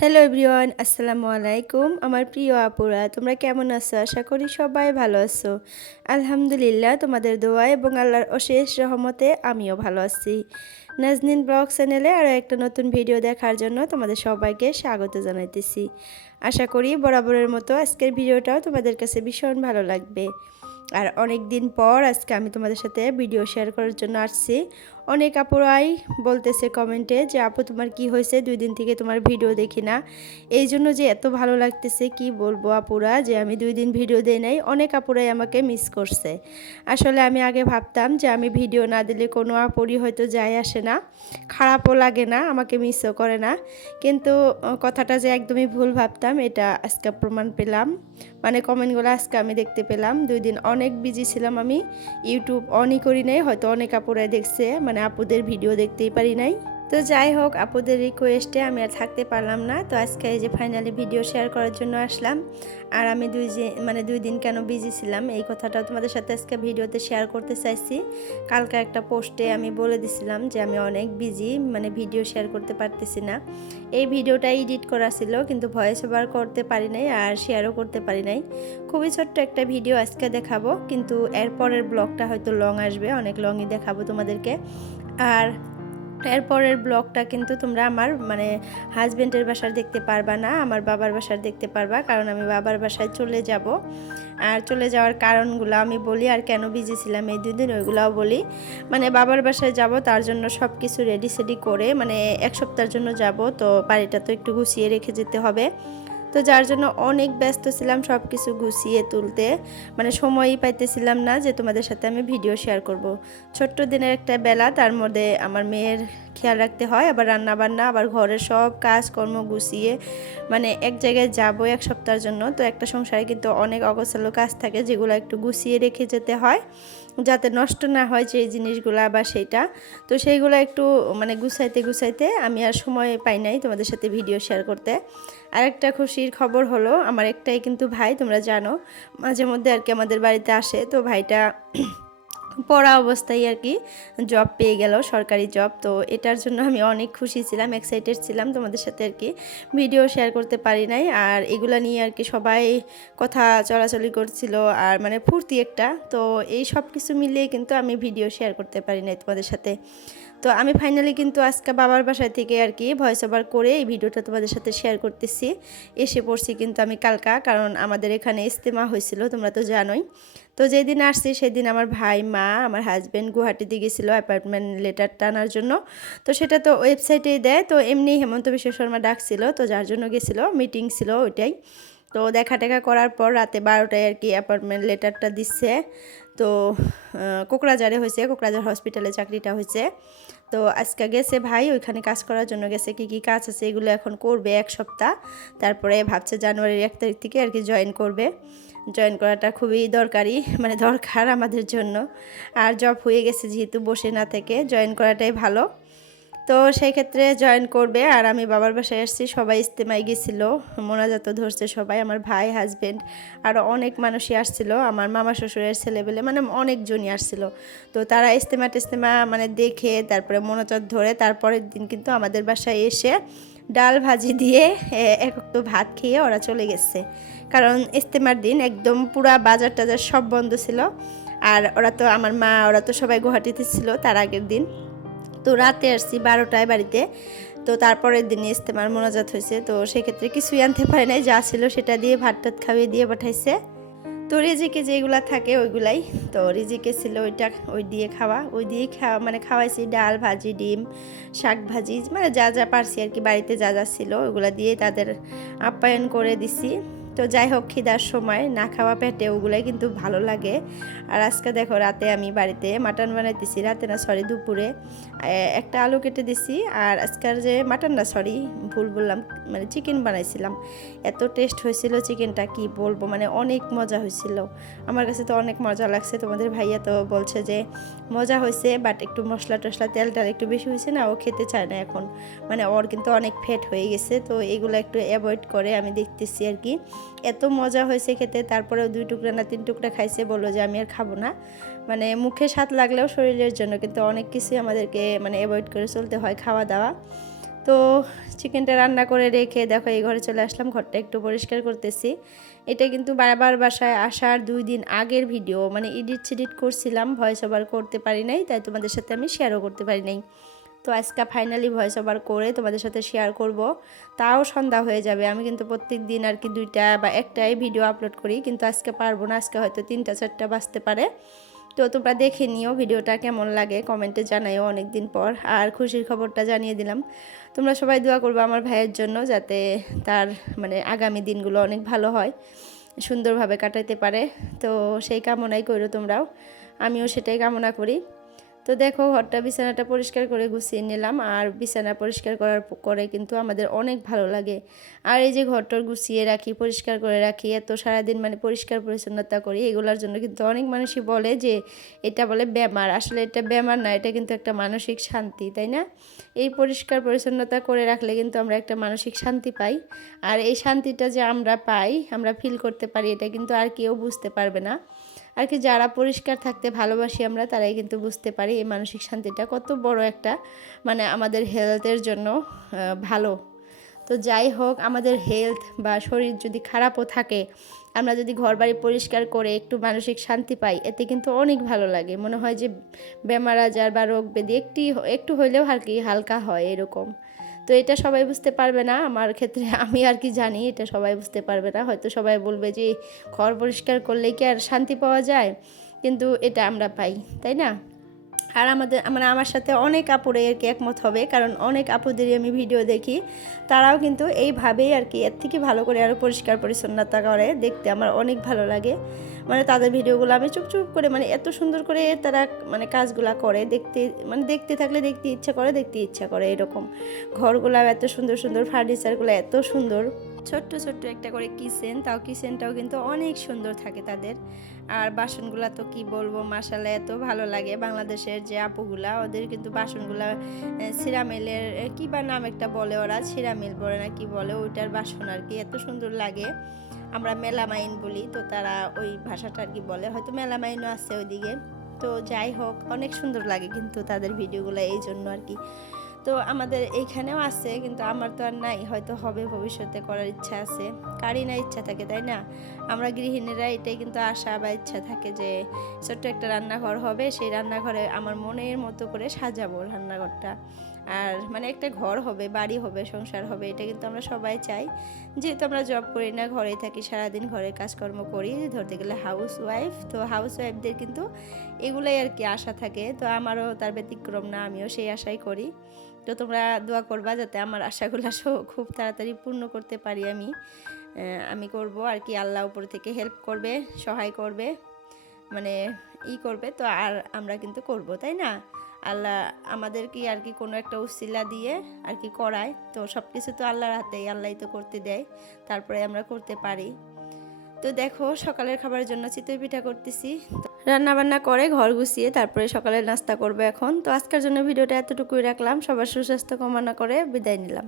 Hello everyone, আসসালামু আলাইকুম। আমার প্রিয় আপুরা, তোমরা কেমন আছো? আশা করি সবাই ভালো আছো। আলহামদুলিল্লাহ, তোমাদের দোয়া এবং আল্লাহর অশেষ রহমতে আমিও ভালো আছি। নাজনীন ব্লগ চ্যানেলে আরও একটা নতুন ভিডিও দেখার জন্য তোমাদের সবাইকে স্বাগত জানাইতেছি। আশা করি বরাবরের মতো আজকের ভিডিওটাও তোমাদের কাছে ভীষণ ভালো লাগবে। আর অনেক দিন পর আজকে আমি তোমাদের সাথে ভিডিও শেয়ার করার জন্য আসছি। অনেক আপুরাই বলতেছে কমেন্টে যে আপু তোমার কি হয়েছে, 2 দিন থেকে তোমার ভিডিও দেখি না। এই জন্য যে এত ভালো লাগতেছে কি বলবো আপুরা, যে আমি 2 দিন ভিডিও দেই নাই। অনেক আপুরাই আমাকে মিস করছে। আসলে আমি আগে ভাবতাম যে আমি ভিডিও না দিলে কোনো আপুরই হয়তো যায় আসে না, খারাপও লাগে না, আমাকে মিসও করে না। কিন্তু কথাটা যে একদমই ভুল ভাবতাম, এটা আজকে প্রমাণ পেলাম। মানে কমেন্টগুলো আজকে আমি দেখতে পেলাম। 2 দিন অনেক বিজি ছিলাম আমি, ইউটিউব অনই করি নাই। হয়তো অনেক আপুরাই দেখছে, মানে আপুদের ভিডিও দেখতেই পারি নাই। তো যাই হোক, আপুদের রিকোয়েস্টে আমি আর থাকতে পারলাম না। তো আজকে এই যে ফাইনালি ভিডিও শেয়ার করার জন্য আসলাম। আর আমি 2 দিন কেন বিজি ছিলাম এই কথাটাও তোমাদের সাথে আজকে ভিডিওতে শেয়ার করতে চাইছি। কালকে একটা পোস্টে আমি বলে দিছিলাম যে আমি অনেক বিজি, মানে ভিডিও শেয়ার করতে পারতেছি না। এই ভিডিওটা এডিট করা ছিল, কিন্তু ভয়েস ওভার করতে পারি নাই আর শেয়ারও করতে পারি নাই। খুবই ছোট্ট একটা ভিডিও আজকে দেখাবো, কিন্তু এরপরের ব্লগটা হয়তো লং আসবে, অনেক লংই দেখাবো তোমাদেরকে। আর এরপরের ব্লগটা কিন্তু তোমরা আমার মানে হাজব্যান্ডের বাসার দেখতে পারবা না, আমার বাবার বাসার দেখতে পারবা, কারণ আমি বাবার বাসায় চলে যাব। আর চলে যাওয়ার কারণগুলো আমি বলি, আর কেন বিজি ছিলাম এই 2 দিন ওইগুলাও বলি। মানে বাবার বাসায় যাব, তার জন্য সব কিছু রেডি সেডি করে, মানে 1 সপ্তাহের জন্য যাব, তো বাড়িটা তো একটু গুছিয়ে রেখে যেতে হবে। তো যার জন্য অনেক ব্যস্ত ছিলাম সব কিছু গুছিয়ে তুলতে, মানে সময়ই পাইতেছিলাম না যে তোমাদের সাথে আমি ভিডিও শেয়ার করব। ছোট্ট দিনের একটা বেলা, তার মধ্যে আমার মেয়ের খেয়াল রাখতে হয়, আবার রান্না বান্না, আবার ঘরের সব কাজকর্ম গুছিয়ে, মানে এক জায়গায় যাবো 1 সপ্তাহের জন্য। তো একটা সংসারে কিন্তু অনেক অগোছালো কাজ থাকে, যেগুলো একটু গুছিয়ে রেখে যেতে হয় যাতে নষ্ট না হয় যে জিনিসগুলা বা সেইটা। তো সেইগুলো একটু মানে গুছাইতে গুছাইতে আমি আর সময় পাই নাই তোমাদের সাথে ভিডিও শেয়ার করতে। আরেকটা খুশির খবর হলো, আমার একটাই কিন্তু ভাই, তোমরা জানো, মাঝে মধ্যে আর কি আমাদের বাড়িতে আসে। তো ভাইটা পড়া অবস্থায় আর কি জব পেয়ে গেল, সরকারি জব। তো এটার জন্য আমি অনেক খুশি ছিলাম, এক্সাইটেড ছিলাম, তোমাদের সাথে আর কি ভিডিও শেয়ার করতে পারি নাই। আর এগুলা নিয়ে আর কি সবাই কথা চলাচলি করছিল, আর মানে ফুর্তি একটা। তো এই সব কিছু মিলিয়ে কিন্তু আমি ভিডিও শেয়ার করতে পারি নাই তোমাদের সাথে। তো আমি ফাইনালি কিন্তু আজকে বাবার বাসায় থেকে আর কি ভয়েস ওভার করে এই ভিডিওটা তোমাদের সাথে শেয়ার করতেছি। এসে পড়ছি কিন্তু আমি কালকা, কারণ আমাদের এখানে ইজতেমা হয়েছিল, তোমরা তো জানোই। তো যেদিন আসছি সেদিন আমার ভাই, মা, আমার হাজব্যান্ড গুয়াহাটিতে গেছিলো অ্যাপয়েন্টমেন্ট লেটার টানার জন্য। তো সেটা তো ওয়েবসাইটেই দেয়, তো এমনি হেমন্ত বিশ্ব শর্মা ডাকছিল, তো যার জন্য গেছিলো, মিটিং ছিল ওইটাই। তো দেখা টেকা করার পর রাতে 12টায় আর কি অ্যাপয়েন্টমেন্ট লেটারটা দিচ্ছে। তো কোকরাঝারে হয়েছে, কোকরাঝার হসপিটালে চাকরিটা হয়েছে। তো আজকে গেছে ভাই, ওইখানে কাজ করার জন্য গেছে। কি কি কাজ আছে এগুলো এখন করবে 1 সপ্তাহ, তারপরে ভাবছে জানুয়ারির 1 তারিখ থেকে আর কি জয়েন করবে। জয়েন করাটা খুবই দরকারি, মানে দরকার আমাদের জন্য। আর জব হয়ে গেছে যেহেতু, বসে না থেকে জয়েন করাটাই ভালো। তো সেই ক্ষেত্রে জয়েন করবে। আর আমি বাবার বাসায় আসছি, সবাই ইজতেমায় গেছিল, মোনাজাতও ধরছে সবাই, আমার ভাই, হাজব্যান্ড, আরও অনেক মানুষই আসছিল, আমার মামা শ্বশুরের ছেলেবেলে, মানে অনেকজনই আসছিল। তো তারা ইজতেমা মানে দেখে তারপরে মোনাজাত ধরে তারপরের দিন কিন্তু আমাদের বাসায় এসে ডাল ভাজি দিয়ে এক তো ভাত খেয়ে ওরা চলে গেছে। কারণ ইজতেমার দিন একদম পুরা বাজার টাজার সব বন্ধ ছিল। আর ওরা তো আমার মা, ওরা তো সবাই গুয়াহাটিতে ছিল তার আগের দিন। তো রাতে আসছি 12টায় বাড়িতে। তো তারপরের দিন ইজতেমার মোনাজাত হয়েছে, তো সেক্ষেত্রে কিছুই আনতে পারে নাই, যা ছিল সেটা দিয়ে ভাত টাত খাইয়ে দিয়ে পাঠাইছে। তো রিজিকে যেগুলা থাকে ওইগুলাই, তো রিজিকে ছিল ওইটা, ওই দিয়ে খাওয়া, ওই দিয়েই খাওয়া, মানে খাওয়াইছি ডাল ভাজি, ডিম, শাক ভাজি, মানে যা যা পারছি আর কি, বাড়িতে যা যা ছিল ওইগুলা দিয়ে তাদের আপ্যায়ন করে দিছি। তো যাই হোক, খিদার সময় না খাওয়া পেটে ওগুলাই কিন্তু ভালো লাগে। আর আজকে দেখো রাতে আমি বাড়িতে মাটন বানাইতেছি, রাতে না সরি দুপুরে একটা আলু কেটে দিছি। আর আজকের যে মাটন না সরি ভুল বললাম, মানে চিকেন বানাইছিলাম। এত টেস্ট হয়েছিল চিকেনটা, কি বলবো, মানে অনেক মজা হয়েছিল। আমার কাছে তো অনেক মজা লাগছে। তোমাদের ভাইয়া তো বলছে যে মজা হয়েছে, বাট একটু মশলা টশলা তেল টাল একটু বেশি হয়েছে না, ও খেতে চায় না এখন, মানে ওর কিন্তু অনেক ফ্যাট হয়ে গেছে। তো এগুলো একটু অ্যাভয়েড করে আমি দেখতেছি আর কি। এত মজা হয়েছে খেতে, তারপরেও 2 টুকরা না 3 টুকরা খাইছে, বললো যে আমি আর খাবো না। মানে মুখে স্বাদ লাগলেও শরীরের জন্য কিন্তু অনেক কিছুই আমাদেরকে মানে অ্যাভয়েড করে চলতে হয়, খাওয়া দাওয়া। তো চিকেনটা রান্না করে রেখে দেখো এই ঘরে চলে আসলাম, ঘরটা একটু পরিষ্কার করতেছি। এটা কিন্তু বারবার বাসায় আসার 2 দিন আগের ভিডিও, মানে এডিট করছিলাম, ভয়েস ওভার করতে পারি নাই, তাই তোমাদের সাথে আমি শেয়ারও করতে পারি নাই। তো আজকে ফাইনালি ভয়েস ওভার করে তোমাদের সাথে শেয়ার করব। তাও সন্ধ্যা হয়ে যাবে। আমি কিন্তু প্রত্যেক দিন আর কি 2টা বা 1টাই ভিডিও আপলোড করি, কিন্তু আজকে পারবো না, আজকে হয়তো 3টা 4টা বাজতে পারে। তো তোমরা দেখে নিও ভিডিওটা কেমন লাগে, কমেন্টে জানাইও অনেক দিন পর। আর খুশির খবরটা জানিয়ে দিলাম। তোমরা সবাই দোয়া করবে আমার ভাইয়ের জন্য, যাতে তার মানে আগামী দিনগুলো অনেক ভালো হয়, সুন্দরভাবে কাটাইতে পারে। তো সেই কামনাই করো তোমরাও, আমিও সেটাই কামনা করি। তো দেখো ঘরটা বিছানাটা পরিষ্কার করে গুছিয়ে নিলাম, আর বিছানা পরিষ্কার করার করে কিন্তু আমাদের অনেক ভালো লাগে। আর এই যে ঘরটা গুছিয়ে রাখি, পরিষ্কার করে রাখি, এত সারাদিন মানে পরিষ্কার পরিচ্ছন্নতা করি, এগুলোর জন্য কিন্তু অনেক মানুষই বলে যে এটা বলে ব্যামার। আসলে এটা ব্যামার না, এটা কিন্তু একটা মানসিক শান্তি, তাই না? এই পরিষ্কার পরিচ্ছন্নতা করে রাখলে কিন্তু আমরা একটা মানসিক শান্তি পাই। আর এই শান্তিটা যে আমরা পাই, আমরা ফিল করতে পারি, এটা কিন্তু আর কেউ বুঝতে পারবে না। আর কি যারা পরিষ্কার থাকতে ভালোবাসি আমরা, তারাই কিন্তু বুঝতে পারি এই মানসিক শান্তিটা কত বড় একটা মানে আমাদের হেলথের জন্য ভালো। তো যাই হোক, আমাদের হেলথ বা শরীর যদি খারাপও থাকে, আমরা যদি ঘরবাড়ি পরিষ্কার করে একটু মানসিক শান্তি পাই, এতে কিন্তু অনেক ভালো লাগে। মনে হয় যে বেমার আজার বা রোগ ব্যাধি একটু হইলেও আর কি হালকা হয় এরকম। তো এটা সবাই বুঝতে পারবে না, আমার ক্ষেত্রে আমি আর কি জানি এটা সবাই বুঝতে পারবে না। হয়তো সবাই বলবে যে ঘর পরিষ্কার করলেই কি আর শান্তি পাওয়া যায়, কিন্তু এটা আমরা পাই, তাই না? আর আমাদের মানে আমার সাথে অনেক আপুরে আর কি একমত হবে, কারণ অনেক আপুদেরই আমি ভিডিও দেখি, তারাও কিন্তু এইভাবেই আর কি এর থেকে ভালো করে আরও পরিষ্কার পরিচ্ছন্নতা করে, দেখতে আমার অনেক ভালো লাগে। মানে তাদের ভিডিওগুলো আমি চুপ করে মানে এত সুন্দর করে তারা মানে কাজগুলা করে, দেখতে মানে দেখতে থাকলে দেখতে ইচ্ছা করে এরকম। ঘরগুলা এত সুন্দর ফার্নিচারগুলো এত সুন্দর, ছোট্ট একটা করে কিচেন, তাও কিচেনটাও কিন্তু অনেক সুন্দর থাকে তাদের। আর বাসনগুলা তো কি বলবো, মাশাআল্লাহ এত ভালো লাগে। বাংলাদেশের যে আপুগুলা, ওদের কিন্তু বাসনগুলা সিরামিলের কি বা নাম একটা বলে, ওরা সিরামিল বলে না কি বলে, ওইটার বাসন আর কি এত সুন্দর লাগে। আমরা মেলামাইন বলি, তো তারা ওই ভাষাটা আর কি বলে, হয়তো মেলামাইনও আছে ওইদিকে। তো যাই হোক, অনেক সুন্দর লাগে কিন্তু তাদের ভিডিওগুলো, এই জন্য আর কি। তো আমাদের এইখানেও আছে, কিন্তু আমার তো আর নাই, হয়তো হবে ভবিষ্যতে, করার ইচ্ছা আছে। কারই না ইচ্ছা থাকে, তাই না? আমরা গৃহিণীরা এটাই কিন্তু আশা বা ইচ্ছা থাকে যে ছোট্ট একটা রান্নাঘর হবে, সেই রান্নাঘরে আমার মনের মতো করে সাজাবো রান্নাঘরটা। আর মানে একটা ঘর হবে, বাড়ি হবে, সংসার হবে, এটা কিন্তু আমরা সবাই চাই। যেহেতু আমরা জব করি না, ঘরেই থাকি, সারাদিন ঘরের কাজকর্ম করি, ধরতে গেলে হাউস ওয়াইফ। তো হাউস ওয়াইফদের কিন্তু এগুলাই আর কি আশা থাকে। তো আমারও তার ব্যতিক্রম না, আমিও সেই আশাই করি। তো তোমরা দোয়া করবা যাতে আমার আশাগুলো খুব তাড়াতাড়ি পূর্ণ করতে পারি। আমি করব আর কি, আল্লাহ উপর থেকে হেল্প করবে, সহায় করবে, মানে করবে। তো আর আমরা কিন্তু করব, তাই না? আল্লাহ আমাদের কি আর কি কোনো একটা উসিলা দিয়ে আর কি করায়। তো সব কিছু তো আল্লাহর হাতেই, আল্লাহই তো করতে দেয়, তারপরে আমরা করতে পারি। তো দেখো সকালের খাবারের জন্য চিতই পিঠা করতেছি। রান্না বান্না করে ঘর গুছিয়ে তারপরে সকালের নাস্তা করবে এখন। তো আজকের জন্য ভিডিওটা এতটুকুই রাখলাম। সবার সুস্বাস্থ্য কামনা করে বিদায় নিলাম।